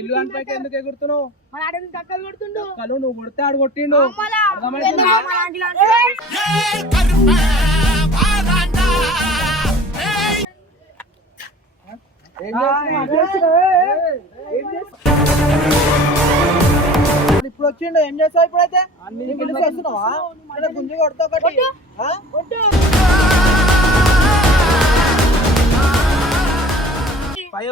టిల్లు అని పైకి ఎందుకు ఎగురుతున్నావు? మన ఆడ దక్కలు కొడుతుండు. కలు నువ్వు కొడితే ఆడు కొట్టిండు. ఇప్పుడు వచ్చిండు ఏం చేస్తావు? ఇప్పుడైతే వస్తున్నావా? గుంజి కొడతా ఒకటి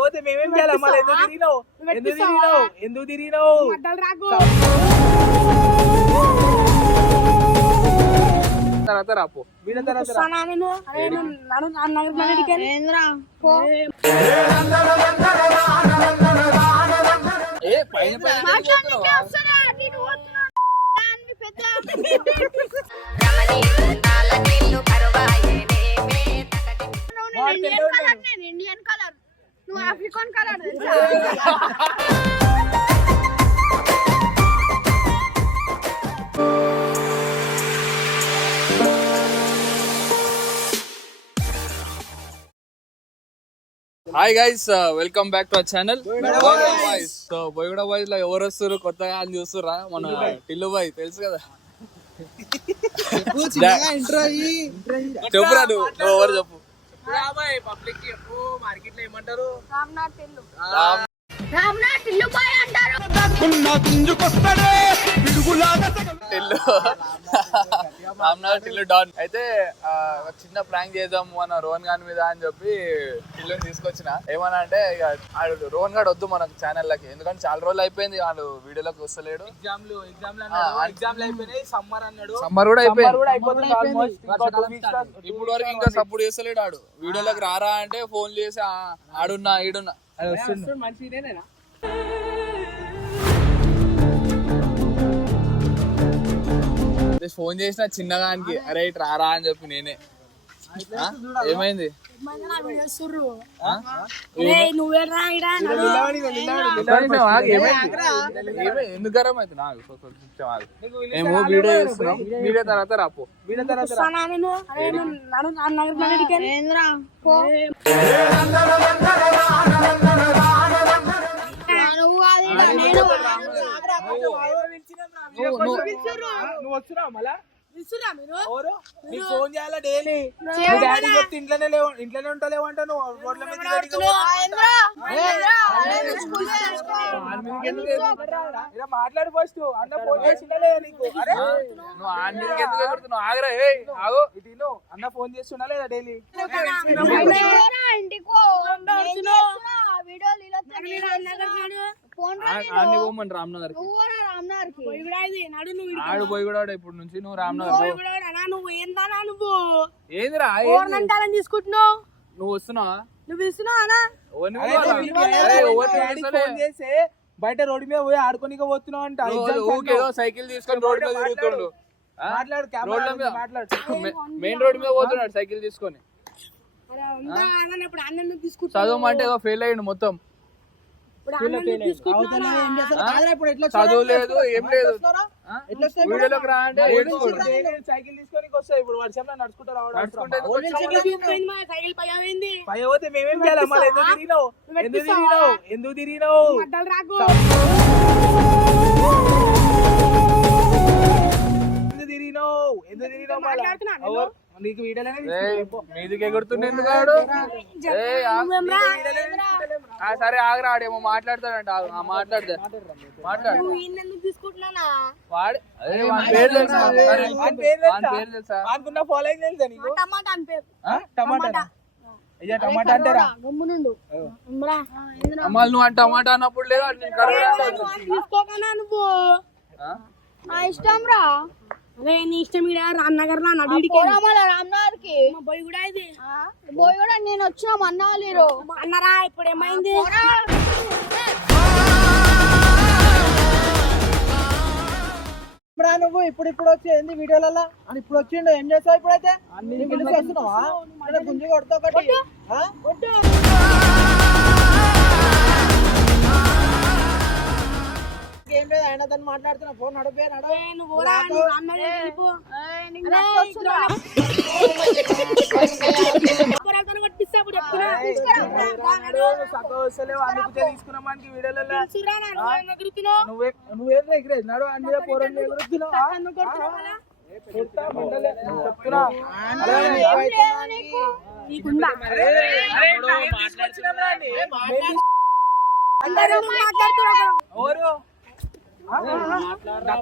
పోతే మేమేం చేయాలి? మళ్ళీ ఎందుకు తిరిగినావు? తర్వాత రాపో వీళ్ళ తర్వాత ఇండియన్ కలర్ నువ్వు African colour hi guys, welcome back to our channel. So Boiguda boys లో ఎవరు వస్తారు కొత్తగా అని చూస్తురా? మన టిల్లు బాయ్ తెలుసు కదా. చెప్పురా నువ్వు ఎవరు చెప్పు. పబ్లిక్ చెప్పు, మార్కెట్ లో ఏమంటారు? రామ్నాథ్ టిల్లు బాయ్ అంటారు. టిల్లు డాన్ అయితే చిన్న ప్రాంక్ చేద్దాము మన రోహన్ గారి మీద అని చెప్పి టిల్లుని తీసుకొచ్చిన. ఏమన్నా అంటే ఇక రోహన్ గారు వద్దు మన ఛానల్ లకి, ఎందుకంటే చాలా రోజులు అయిపోయింది వాళ్ళు వీడియోలోకి వస్తలేడు. సమ్మర్ కూడా అయిపోయింది. ఇప్పుడు వరకు ఇంకా సపోర్ట్ చేస్తలేడు ఆడు. వీడియోలోకి రారా అంటే ఫోన్ చేసి ఆడున్నా ఈడున్నా ఫోన్ చేసిన చిన్నగానికి, అరే ఇటు రారా అని చెప్పి నేనే. ఏమైంది? ఎందుకు గరం అయితే నాకు ఏమో వీడియో చేస్తున్నాం. వీడియో తర్వాత రాపో నువ్వు వచ్చినా మళ్ళా ఫోన్ చేయాలా డైలీ? డాడీ చెప్తే ఇంట్లోనే ఉంటాలేవంట. నువ్వు రోడ్ల మీద మాట్లాడు ఫస్ట్. అన్న ఫోన్ చేసిండే నీకు? ఆగరా ఇటు అన్న ఫోన్ చేస్తున్నా లేదా డైలీ? రామ్నగర్ ఆడు పోయి కూడా ఇప్పుడు నుంచి నువ్వు రామ్నగర్ ఏందిరా తీసుకుంటున్నావు? నువ్వు వస్తున్నావా? నువ్వు ఇస్తున్నావా? బయట రోడ్డు మీద పోయి ఆడుకోనిక పోతున్నావు అంట. సైకిల్ తీసుకొని రోడ్డు మీద తిరుగుతుండు. మెయిన్ రోడ్డు మీద పోతున్నాడు సైకిల్ తీసుకొని. చదవమంటే ఫెయిల్ అయ్యిండు మొత్తం. చదువు లేదు ఏం లేదు. వీడియోలోకి రా అంటే సైకిల్ తీసుకొని వస్తాయి. ఇప్పుడు వర్షంలో నడుచుకుంటూ రావడం మేమేం చేయాలి? మళ్ళీ ఎందుకు తిరిగినావు? నీకు మీదికి ఎగురుతుండే ఎందుకు? సరే ఆగరా, ఆడేమో మాట్లాడతాడంట. మాట్లాడతా మాట్లాడు. పేరు తెలుసా? ఫాలోయింగ్ తెలుసా నీకు? టమాటా టమాటా అంటారా? అమ్మాయి నువ్వు అంటే టమాటా అన్నప్పుడు లేదు ఇష్టం రా. అదే నీ ఇష్టం. రామ్నగర్ రామ్నగర్ కి బోయ్ కూడా నేను వచ్చినాం అన్నారు అన్నారా? ఇప్పుడు ఏమైంది? నువ్వు ఇప్పుడు వచ్చి ఏంది వీడియోలలో అని ఇప్పుడు వచ్చిండు ఏం చేస్తావు? ఇప్పుడైతే వస్తున్నావా? గుంజి కొడతా ఒకటి ఏం లేదు. ఆయన అతను మాట్లాడుతున్నా ఫోన్ నడిపే నడు నువ్వు పోరా, నువ్వు రామ్ నగర్ వెళ్ళిపో. అపరాధం పట్టిస్తా ఇప్పుడు చెప్తున్నా. తీసుకున్నామానికి వీడియోలలో చూరా నా, నువ్వేం ఎగురుతున్నావు? నువ్వేం ఎగిరే నడు అన్ని పోరం ఎగురుతున్నావు ఎందుకు కొడుతున్నావు మళ్ళా? చెప్తున్నా నీకుందా?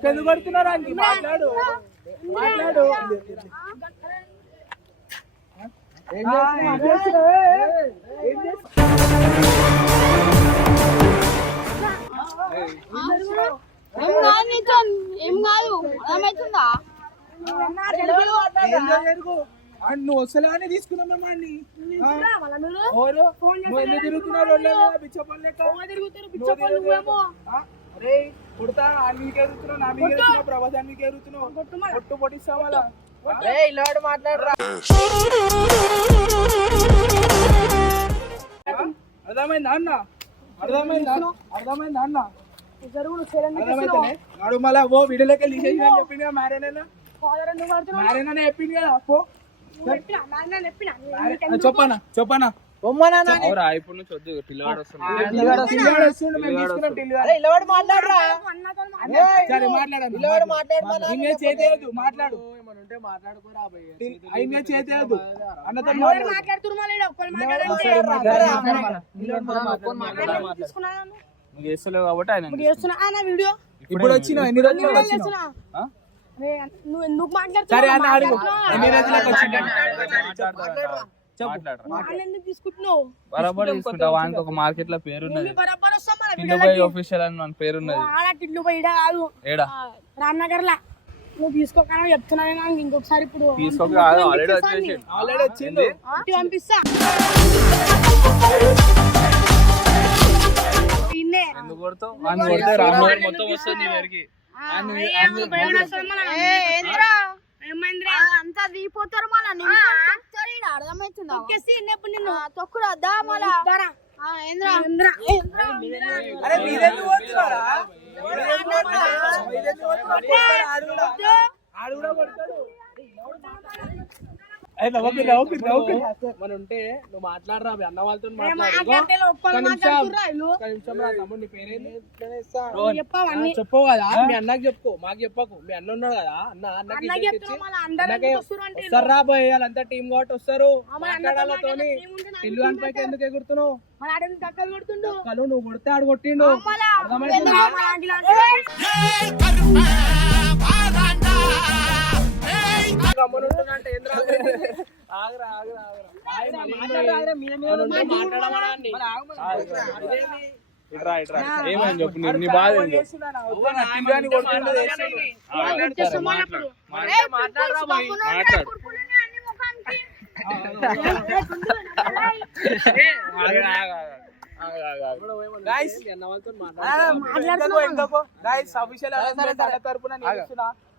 ఎందుకు కొడుతున్నారా మాట్లాడు మాట్లాడు ఏం చేస్తున్నావు? ఏం కాదు అర్థమవుతుందా? నువ్వు వస్తలే అని తీసుకున్నామమ్మా నువ్వు ఎందుకు తిరుగుతున్నావు అరే కుడతా నీకు ఎదుగుతున్నావు నా మీకు ఎదుగుతున్నావు ప్రభాసాన్ని మీకు ఎదుగుతున్నావు కొట్టు పొడిస్తావు అలా ఇలాడు మాట్లాడరా అర్థమైందా అన్న అర్థమైందా అన్న అర్థమైతేనే నాడు మళ్ళా ఓ వీడియోలోకి తీసేసి అని చెప్పింది కదా మ్యారేనా చెప్పింది కదా పో చెప్పనా చెప్పనా ఇప్పుడు నుంచి వద్దు పిల్లవాడు చేతేయద్దు మాట్లాడు అయినా చేతేయద్దు అన్నతో నువ్వు చేస్తలేవు కాబట్టి ఆయన వీడియో ఇప్పుడు వచ్చిన ఎన్ని రోజులు నువ్వు ఎందుకు సరే అన్న అడుగు ఎన్ని మాట్లాడుతున్నావు? మాట్లాడరా ఎందుకు తీసుకుంటున్నావు? బరాబర్ తీసుకుంటావు ఆయనకు ఒక మార్కెట్ లో పేరున్నది బరాబర్ వస్తాం మన టిల్లుబాయ్ ఆఫీషియల్ అని మన పేరున్నది ఆడ టిల్లుబాయ్ ఈడ కాదు ఏడా రామ్నగర్ లా నువ్వు తీసుకోకనే చెప్తున్నా నేను ఇంకొకసారి ఇప్పుడు తీసుకోక కాదు ఆల్రెడీ వచ్చేసి ఆల్రెడీ వచ్చింది పంపిస్తా ఇన్నే ఎందుకు కొడతావు ఆయన కొడితే రామ్నగర్ మొత్తం వస్తుంది నీ దగ్గరికి అంతా దిగిపోతారు మళ్ళీ అర్థమవుతుందా తొక్కుడు అద్దా మళ్ళా అరే మీరెందుకు పోతున్నారా ఆడు కూడా కొడతాడు మన ఉంటే నువ్వు మాట్లాడరా అన్న వాళ్ళతో చెప్పవు కదా మీ అన్నకి చెప్పుకో మాకు చెప్పకు మీ అన్న ఉన్నాడు కదా అన్నకి వస్తారా పోయి వాళ్ళంతా టీం కాబట్టి వస్తారు మాట్లాడాలతోని ఇల్లు అనిపైకి ఎందుకు ఎగురుతున్నావు నువ్వు కొడితే ఆడు కొట్టిండు గమ్మనుంటుందంటే ఏం ఆగరా ఏమని చెప్పు నీ బాధ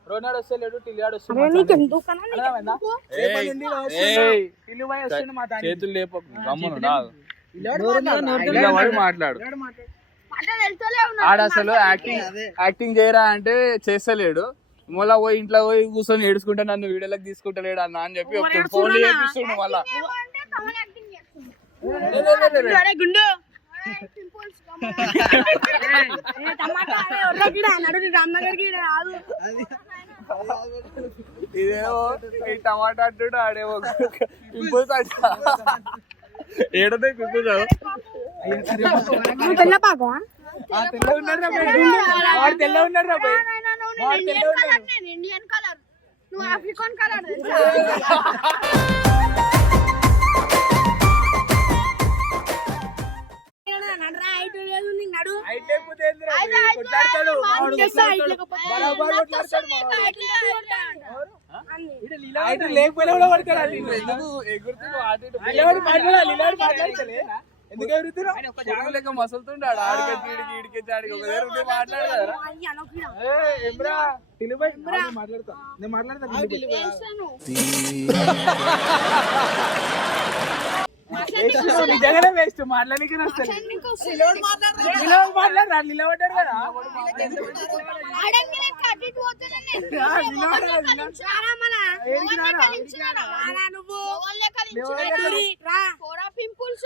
రోనాడు వస్తలేడు టిల్లియాడు చేతులు లేపకు గమ్మును మాట్లాడు ఆడ అసలు యాక్టింగ్ చేయరా అంటే చేస్తలేడు మళ్ళా పోయి ఇంట్లో పోయి కూర్చొని ఏడుచుకుంటా నన్ను వీడియోలకు తీసుకుంటలేడు అన్న అని చెప్పి ఫోన్లు చేపిస్తుండు మళ్ళా ఇదేమో ఈ టమాటా అంటుడు ఆడేమో పింపుల్స్ అంట ఏడదే పింపుల్స్ తెల్ల ఉన్నాడు ఇండియన్ కలర్ నువ్వు ఆఫ్రికన్ కలర్ లేకపోయినా కూడా పడతాడు ఎందుకు ఎగురుతున్నావు లెక్క మసులుతుండాడు ఆడికి ఈడికి ఆడికి ఒక దగ్గర ఉంటే మాట్లాడతారా మాట్లాడతా నేను మాట్లాడతా నిజంగానే వేస్ట్ మాట్లాడడానికి వస్తుంది మాట్లాడరా నిలబడ్డాడు కదా పింపుల్స్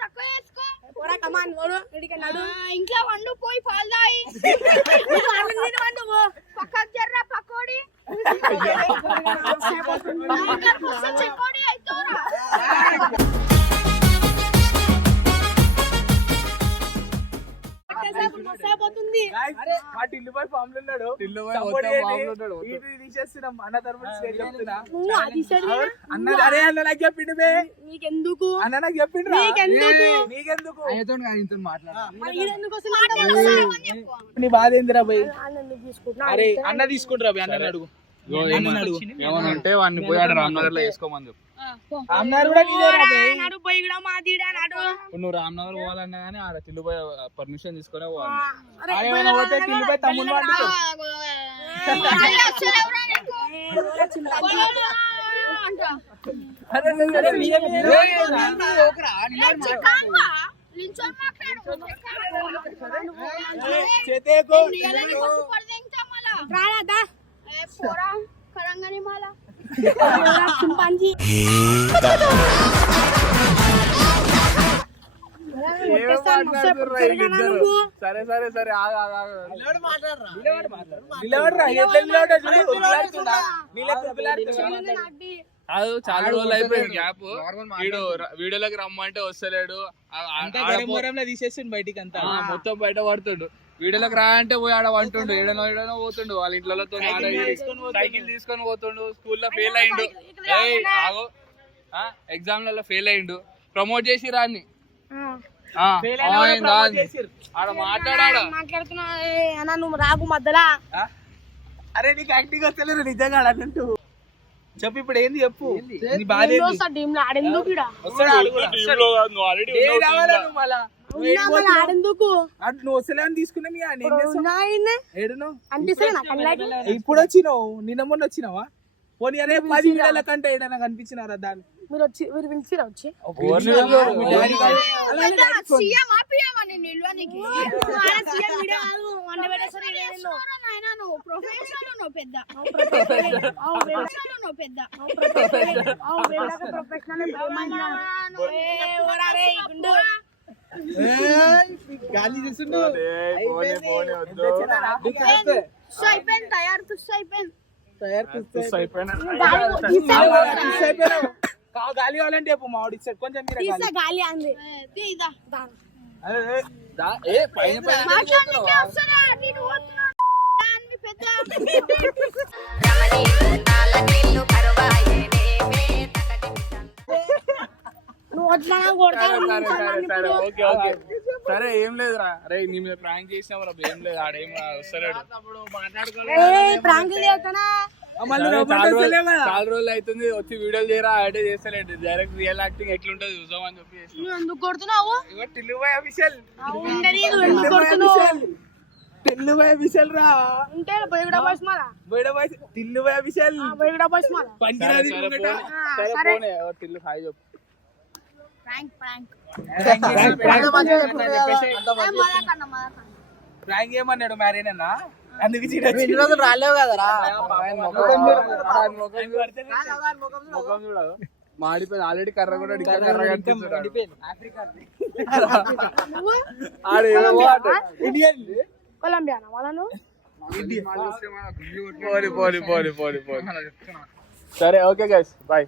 తక్కువ వేసుకో ఇంట్లో వండు పోయి పాలు తాయి పక్కకు జర్రా పకోడి చెక్కోడి అవుతారా టిల్లుబాయ్ ఫామ్ లో ఉన్నాడు తీసేస్తున్నాం అన్న తరపున చెప్తున్నా అన్న అరే అన్న నాకు చెప్పిండు బే నీకెందుకు అన్న నాకు చెప్పిండు నీకెందుకు నీ బాధ ఏందిరా బై అరే అన్న తీసుకుంటారా బై అన్న అడుగు ఏమనంటే వాడిని పోయి ఆడ రామ్నగర్ లో వేసుకోమని చెప్పు రామ్నగర్ కూడా నువ్వు రామ్నగర్ పోవాలన్నా కానీ ఆడ టిల్లుబాయ్ పర్మిషన్ తీసుకునే పోవాలి టిల్లుబాయ్ తమ్ముడు సరే సరే సరే అది చాలా రోజులు అయిపోయింది గ్యాప్ వీడియోలోకి రమ్మంటే వస్తలేడు తీసేసి బయటికి అంతా మొత్తం బయట పడుతుండు వీడియోలోకి రా అంటే పోయి ఆడ వంటుండు ఏడనో పోతుండు వాళ్ళ ఇంట్లో సైకిల్ తీసుకొని పోతుండు స్కూల్లో ఫెయిల్ అయిండు ఎగ్జామ్లలో ఫెయిల్ అయిండు ప్రమోట్ చేసి రాన్ని ఆడ మాట్లాడుతున్నా నువ్వు రాకు మధ్యలా అరే నీకు యాక్టింగ్ వస్తలేదు నిజంగా అన్నట్టు చెప్పు ఇప్పుడు ఏంది చెప్పు నీ బాధ నువ్వు వస్తలేని తీసుకున్నా ఇప్పుడు వచ్చినావు నిన్న మొన్న వచ్చినావా పోనీ అరే 10 నెలల కంటే ఏడైనా కనిపించినారా దాన్ని మీరు పిలిచిరా వచ్చి గాలి తీసుకుంటూ గాలి కావాలంటే చెప్పు మావాడు ఇచ్చాడు కొంచెం గాలి అంది సరే ఏం లేదురా అరే నీ మీద ప్రాంక్ చేసినావు రా ఏం లేదు ఆడేం వస్తలేడు చాలా రోజులు అవుతుంది వచ్చి వీడియోలు చేయరా ఆడే చేస్తలేడు డైరెక్ట్ రియల్ యాక్టింగ్ ఎట్లుంటది చూసామని చెప్పి ఎందుకు కొడుతున్నావు టిల్లుబాయ్ అఫీషియల్ టిల్లుబాయ్ అఫీషియల్ రా అంటే టిల్లుబాయ్ అఫీషియల్ టిల్లు హాయ్ చెప్పు ప్రాంక్ ఏమన్నాడు మ్యారేనా అందుకు రాలేవు కదరా ముఖం చూడదు మాడిపోయింది ఆల్రెడీ కర్ర కూడా కర్ర కొలంబియానా వాళ్ళను సరే ఓకే గైస్ బాయ్.